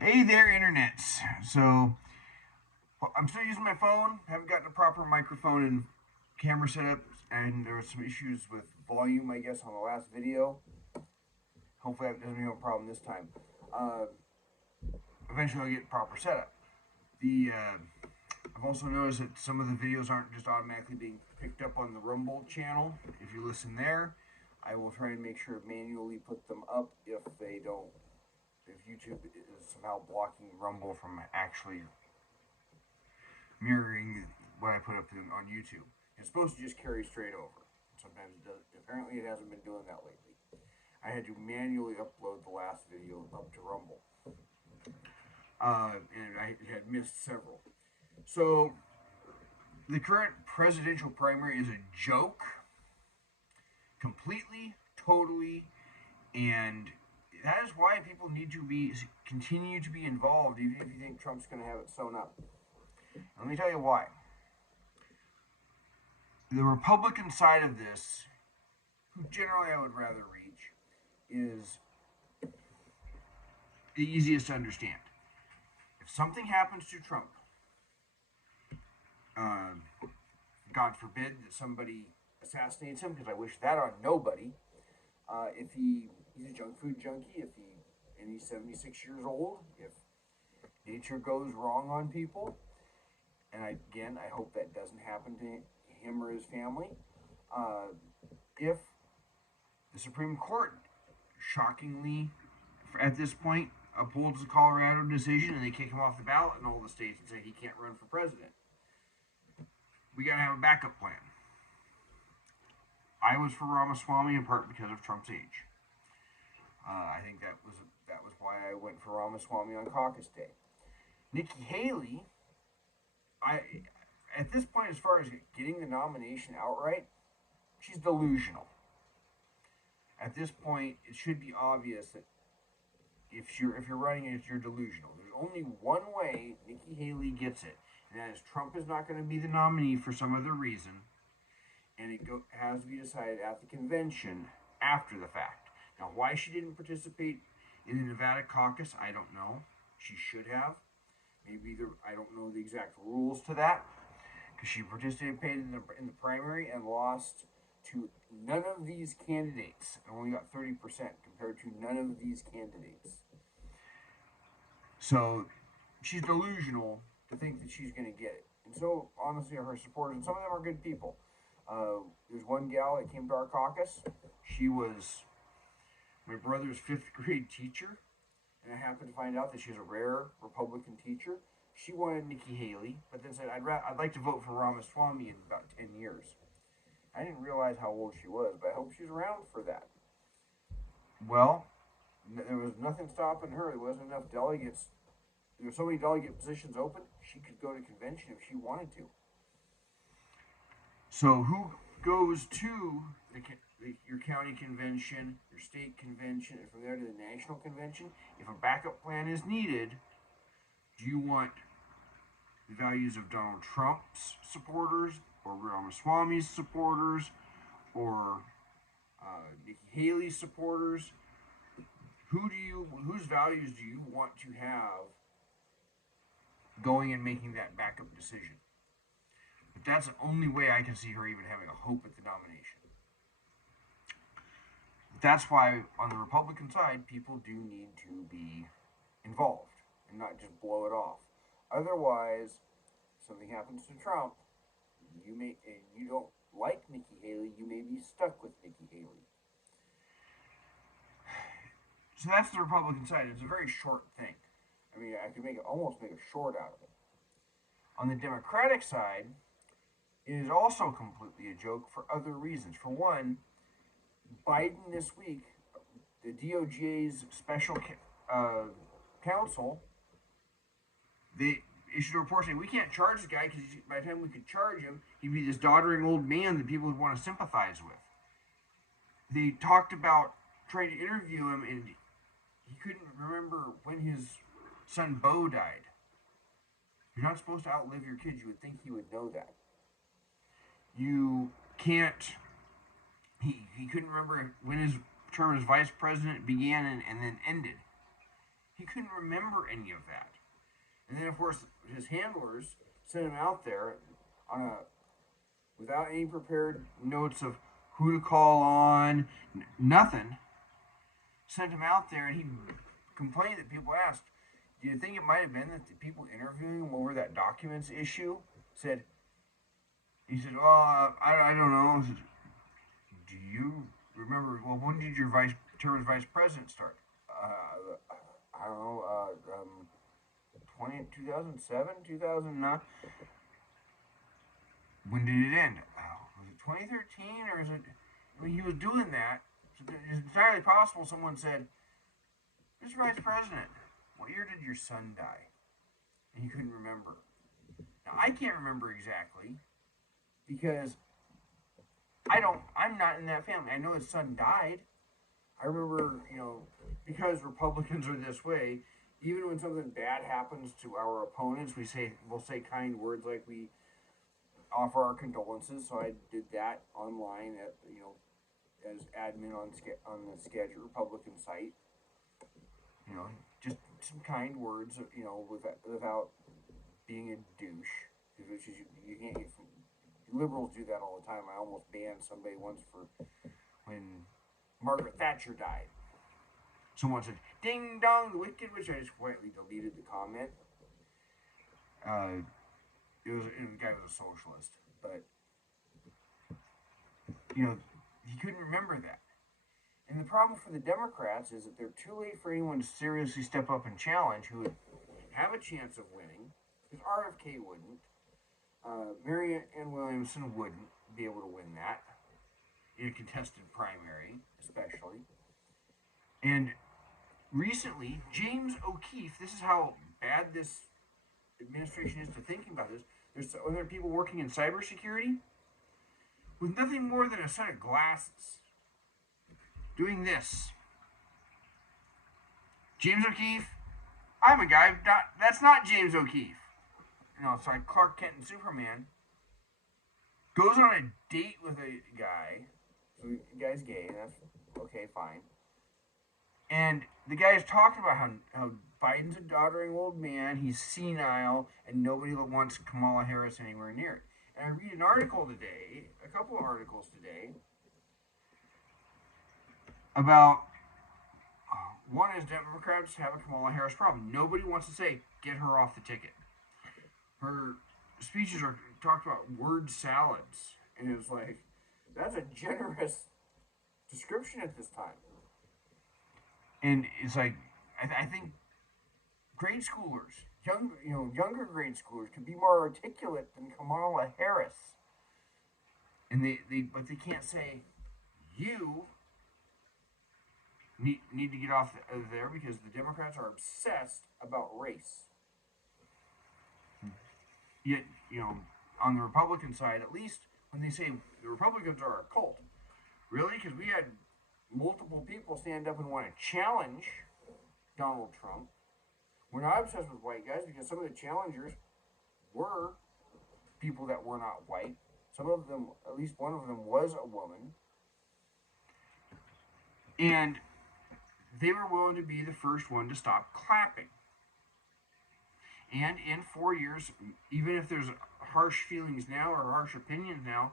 Hey there, internets. So I'm still using my phone. Haven't gotten a proper microphone and camera setup, and there were some issues with volume, I guess, on the last video. Hopefully, that doesn't be a problem this time. Uh, Eventually, I'll get proper setup. The I've also noticed that some of the videos aren't just automatically being picked up on the Rumble channel. If you listen there, I will try and make sure to manually put them up if they don't. If YouTube is somehow blocking Rumble from actually mirroring what I put up on YouTube. It's supposed to just carry straight over. Sometimes it does. Apparently, it hasn't been doing that lately. I had to manually upload the last video up to Rumble, and I had missed several. So the current presidential primary is a joke, completely, totally, and that is why people need to continue to be involved, even if you think Trump's going to have it sewn up. And let me tell you why. The Republican side of this, who generally I would rather reach, is the easiest to understand. If something happens to Trump, uh, God forbid that somebody assassinates him, because I wish that on nobody. If he's a junk food junkie, and he's 76 years old, if nature goes wrong on people, and I hope that doesn't happen to him or his family. Uh, if the Supreme Court, shockingly, at this point, upholds the Colorado decision and they kick him off the ballot in all the states and say he can't run for president, we got to have a backup plan. I was for Ramaswamy in part because of Trump's age. I think that was why I went for Ramaswamy on caucus day. Nikki Haley, I at this point, as far as getting the nomination outright, she's delusional. At this point, it should be obvious that if you're running it, you're delusional. There's only one way Nikki Haley gets it, and that is Trump is not going to be the nominee for some other reason, and has to be decided at the convention after the fact. Now, why she didn't participate in the Nevada caucus, I don't know. She should have. Maybe I don't know the exact rules to that, because she participated in the primary and lost to none of these candidates and only got 30% compared to none of these candidates. So she's delusional to think that she's going to get it. And so, honestly, her supporters, and some of them are good people. There's one gal that came to our caucus. She was my brother's fifth grade teacher, and I happened to find out that she's a rare Republican teacher. She wanted Nikki Haley, but then said, I'd like to vote for Ramaswamy in about 10 years. I didn't realize how old she was, but I hope she's around for that. Well, there was nothing stopping her. There wasn't enough delegates. There were so many delegate positions open, she could go to convention if she wanted to. So who goes to your county convention, your state convention, and from there to the national convention? If a backup plan is needed, do you want the values of Donald Trump's supporters, or Ramaswamy's supporters, or Nikki Haley's supporters? Whose values do you want to have going and making that backup decision? But that's the only way I can see her even having a hope at the nomination. That's why on the Republican side, people do need to be involved and not just blow it off. Otherwise, if something happens to Trump, and you don't like Nikki Haley, you may be stuck with Nikki Haley. So that's the Republican side. It's a very short thing. I mean, I could almost make a short out of it. On the Democratic side, it is also completely a joke for other reasons. For one, Biden this week, the DOJ's special counsel, they issued a report saying we can't charge the guy because by the time we could charge him, he'd be this doddering old man that people would want to sympathize with. They talked about trying to interview him, and he couldn't remember when his son Bo died. You're not supposed to outlive your kids. You would think he would know that. You can't. He couldn't remember when his term as vice president began and then ended. He couldn't remember any of that. And then, of course, his handlers sent him out there on a without any prepared notes of who to call on, nothing. Sent him out there, and he complained that people asked, "Do you think it might have been that the people interviewing him over that documents issue said?" He said, "Well, I don't know. Do you remember? Well, when did your term as vice president start?" I don't know. 2007, 2009. When did it end? Was it 2013 or is it? When he was doing that, it's entirely possible someone said, "Mr. Vice President, what year did your son die?" And he couldn't remember. Now I can't remember exactly because I'm not in that family. I know his son died. I remember, because Republicans are this way, even when something bad happens to our opponents, we'll say kind words like we offer our condolences. So I did that online as admin on the Schedule Republican site. Just some kind words, without being a douche, which is you can't get from liberals do that all the time. I almost banned somebody once for when Margaret Thatcher died. Someone said, "Ding dong, the wicked witch." I just quietly deleted the comment. The guy was a socialist, but he couldn't remember that. And the problem for the Democrats is that they're too late for anyone to seriously step up and challenge who would have a chance of winning, because RFK wouldn't. Marianne Williamson wouldn't be able to win that in a contested primary, especially. And recently, James O'Keefe, this is how bad this administration is to thinking about this. There's other people working in cybersecurity with nothing more than a set of glasses doing this. James O'Keefe, I'm a guy, that's not James O'Keefe. Sorry, Clark Kent and Superman goes on a date with a guy. So the guy's gay, and that's okay, fine. And the guy's talking about how Biden's a doddering old man, he's senile, and nobody wants Kamala Harris anywhere near it. And I read an article today, a couple of articles today, about one is Democrats have a Kamala Harris problem. Nobody wants to say, get her off the ticket. Her speeches are talked about word salads, and it's like, that's a generous description at this time. And it's like, I think grade schoolers, younger grade schoolers, can be more articulate than Kamala Harris. And but they can't say, you need to get off there, because the Democrats are obsessed about race. Yet, on the Republican side, at least when they say the Republicans are a cult, really? Because we had multiple people stand up and want to challenge Donald Trump. We're not obsessed with white guys because some of the challengers were people that were not white. Some of them, at least one of them, was a woman. And they were willing to be the first one to stop clapping. And in 4 years, even if there's harsh feelings now or harsh opinions now,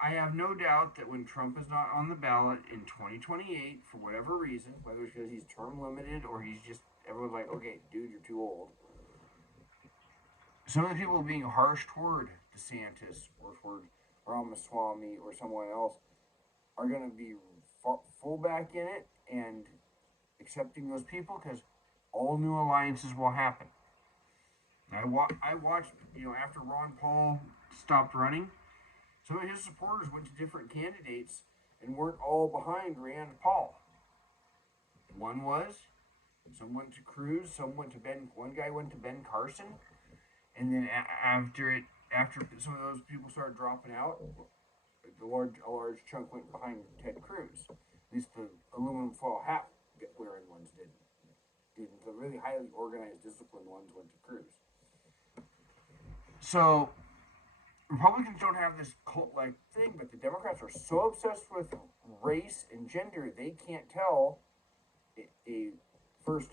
I have no doubt that when Trump is not on the ballot in 2028, for whatever reason, whether it's because he's term limited or he's just, everyone's like, okay, dude, you're too old. Some of the people being harsh toward DeSantis or toward Ramaswamy or someone else are going to be full back in it and accepting those people, because all new alliances will happen. I watched, after Ron Paul stopped running, some of his supporters went to different candidates and weren't all behind Rand Paul. One was, some went to Cruz, one guy went to Ben Carson, and then after some of those people started dropping out, a large chunk went behind Ted Cruz. At least the aluminum foil hat wearing ones didn't. The really highly organized, disciplined ones went to Cruz. So Republicans don't have this cult-like thing, but the Democrats are so obsessed with race and gender, they can't tell a first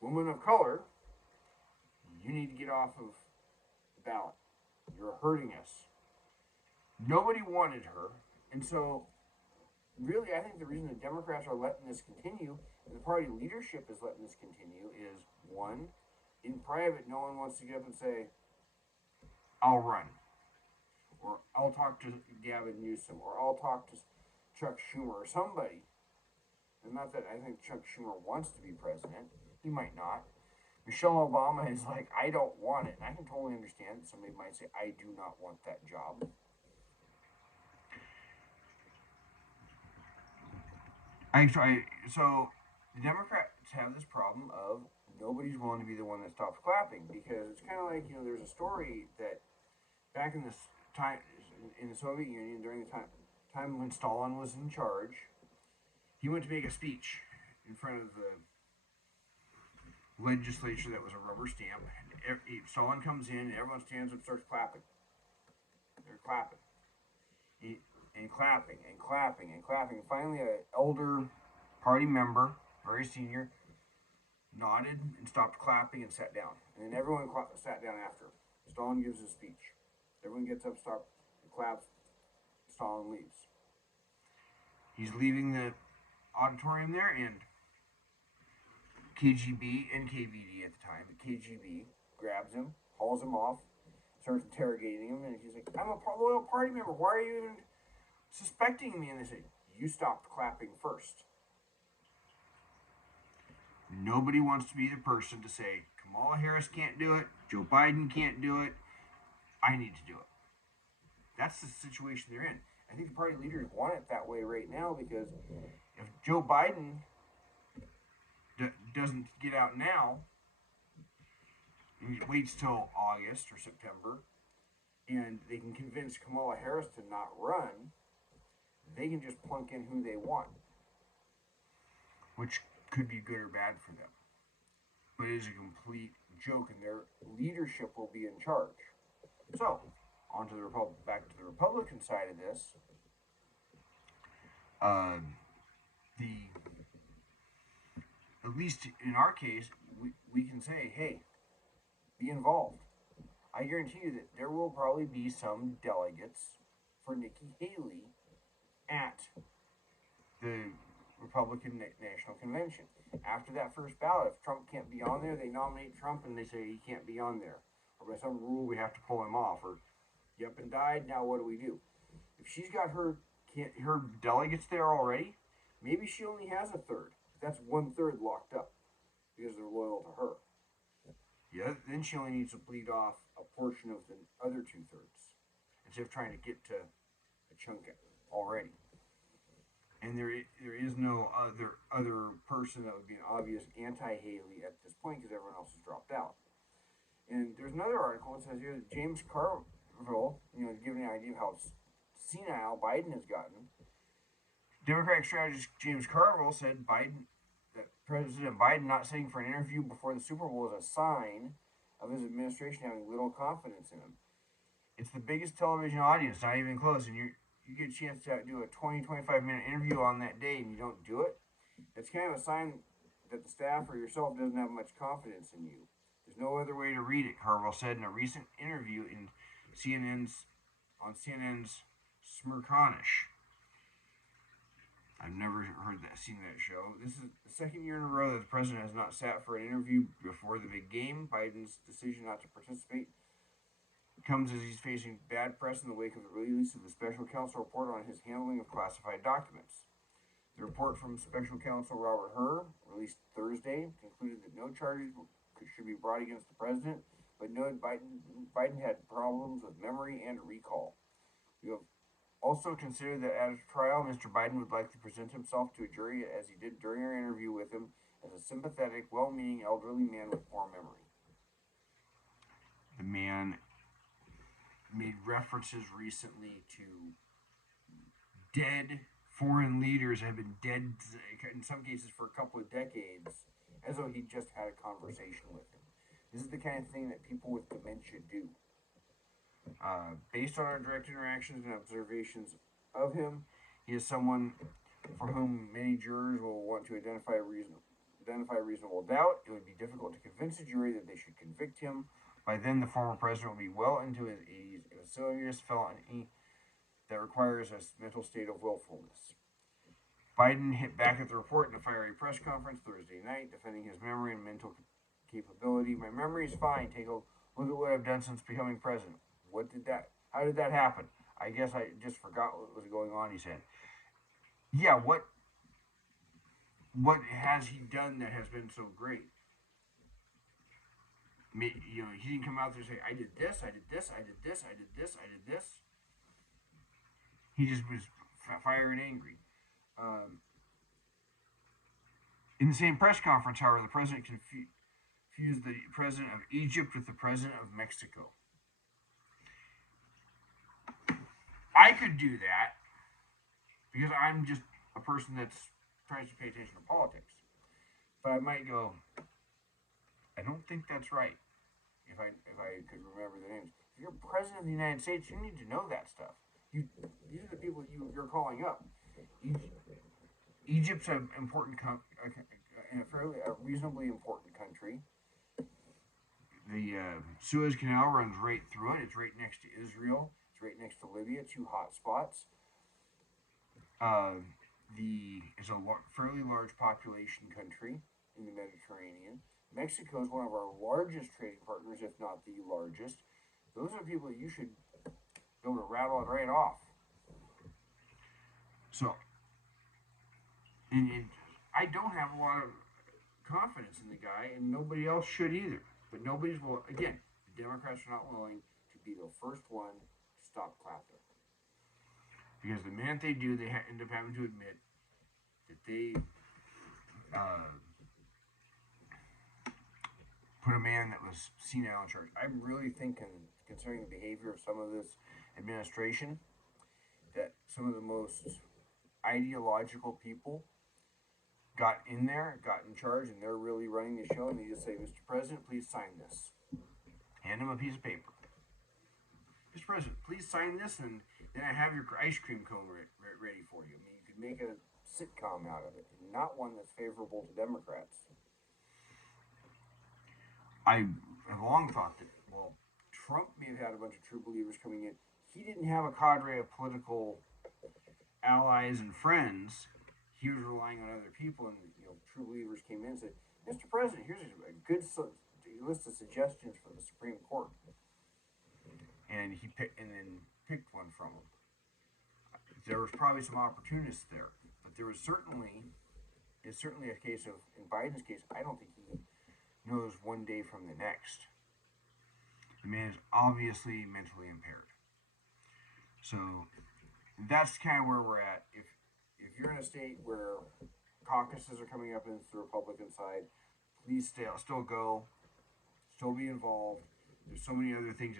woman of color, you need to get off of the ballot. You're hurting us. Nobody wanted her. And so, really, I think the reason the Democrats are letting this continue and the party leadership is letting this continue is one, in private, no one wants to get up and say, I'll run. Or I'll talk to Gavin Newsom. Or I'll talk to Chuck Schumer or somebody. And not that I think Chuck Schumer wants to be president. He might not. Michelle Obama is like, I don't want it. And I can totally understand. Somebody might say, I do not want that job. So the Democrats have this problem of nobody's willing to be the one that stops clapping because it's kind of like, there's a story that back in this time in the Soviet Union during the time when Stalin was in charge, he went to make a speech in front of the legislature that was a rubber stamp. Stalin comes in, and everyone stands up, starts clapping. They're clapping. And clapping and clapping and clapping. Finally, an elder party member, very senior, nodded and stopped clapping and sat down. And then everyone sat down after. Stalin gives his speech. Everyone gets up, stops, and claps. Stalin leaves. He's leaving the auditorium there, and KGB and KVD at the time, KGB grabs him, hauls him off, starts interrogating him, and he's like, I'm a loyal party member. Why are you even suspecting me? And they say, you stopped clapping first. Nobody wants to be the person to say, Kamala Harris can't do it, Joe Biden can't do it, I need to do it. That's the situation they're in. I think the party leaders want it that way right now because if Joe Biden doesn't get out now, and he waits till August or September, and they can convince Kamala Harris to not run, they can just plunk in who they want, which could be good or bad for them. But it is a complete joke, and their leadership will be in charge. So, on to back to the Republican side of this. At least in our case, we can say, hey, be involved. I guarantee you that there will probably be some delegates for Nikki Haley at the Republican National Convention. After that first ballot, if Trump can't be on there, they nominate Trump and they say he can't be on there. Or by some rule, we have to pull him off. Or he up and died, now what do we do? If she's got her delegates there already, maybe she only has a third. That's 1/3 locked up because they're loyal to her. Yeah, then she only needs to bleed off a portion of the other 2/3 instead of trying to get to a chunk already. And there is no other person that would be an obvious anti-Haley at this point because everyone else has dropped out. And there's another article that says here that James Carville, giving an idea of how senile Biden has gotten. Democratic strategist James Carville said that President Biden not sitting for an interview before the Super Bowl is a sign of his administration having little confidence in him. It's the biggest television audience, not even close, and you get a chance to do a 20-25 minute interview on that day and you don't do it. It's kind of a sign that the staff or yourself doesn't have much confidence in you. There's no other way to read it, Carville said in a recent interview on CNN's Smirkanish. I've never seen that show. This is the second year in a row that the president has not sat for an interview before the big game. Biden's decision not to participate comes as he's facing bad press in the wake of the release of the special counsel report on his handling of classified documents. The report from special counsel Robert Hur, released Thursday, concluded that no charges should be brought against the president, but noted Biden had problems with memory and recall. We have also considered that at his trial, Mr. Biden would likely present himself to a jury as he did during our interview with him as a sympathetic, well-meaning elderly man with poor memory. The man made references recently to dead foreign leaders that have been dead in some cases for a couple of decades, as though he just had a conversation with him. This is the kind of thing that people with dementia do. Based on our direct interactions and observations of him, he is someone for whom many jurors will want to identify identify reasonable doubt, it would be difficult to convince a jury that they should convict him. By then, the former president will be well into his 80s, a serious felony that requires a mental state of willfulness. Biden hit back at the report in a fiery press conference Thursday night, defending his memory and mental capability. My memory is fine. Take a look at what I've done since becoming president. How did that happen? I guess I just forgot what was going on, he said. Yeah, what has he done that has been so great? He didn't come out there and say, I did this, I did this, I did this, I did this, I did this. He just was fire and angry. In the same press conference, however, the president confused the president of Egypt with the president of Mexico. I could do that because I'm just a person that tries to pay attention to politics. But I might go, I don't think that's right. If I could remember the names. If you're president of the United States, you need to know that stuff. These are the people you're calling up. Egypt's an important a reasonably important country. The Suez Canal runs right through it. It's right next to Israel. It's right next to Libya. Two hot spots. It's a fairly large population country in the Mediterranean. Mexico is one of our largest trading partners, if not the largest. Those are people that you should be able to rattle it right off. So, and I don't have a lot of confidence in the guy, and nobody else should either. But the Democrats are not willing to be the first one to stop Clapton. Because the minute they do, they end up having to admit that they put a man that was senile in charge. I'm really thinking, considering the behavior of some of this administration, that some of the most ideological people got in charge, and they're really running the show, and they just say, Mr. President, please sign this. Hand him a piece of paper. Mr. President, please sign this, and then I have your ice cream cone ready for you. I mean, you could make a sitcom out of it, and not one that's favorable to Democrats. I have long thought that, Trump may have had a bunch of true believers coming in. He didn't have a cadre of political allies and friends. He was relying on other people, and true believers came in and said, Mr. President, here's a good list of suggestions for the Supreme Court. And he picked one from them. There was probably some opportunists there, but it's certainly a case of, in Biden's case, I don't think he knows one day from the next. The man is obviously mentally impaired. So that's kind of where we're at. If you're in a state where caucuses are coming up and it's the Republican side, please still go, still be involved. There's so many other things,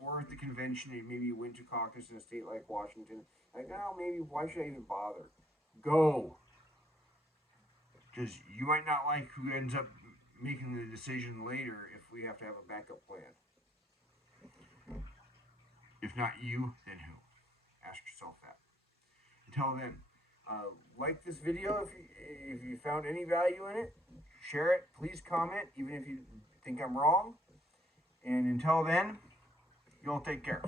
or at the convention, maybe you went to caucus in a state like Washington. Maybe why should I even bother? Go, because you might not like who ends up making the decision later if we have to have a backup plan. If not you, then who? Ask yourself that. Until then, like this video if you found any value in it. Share it. Please comment, even if you think I'm wrong. And until then, you'll take care.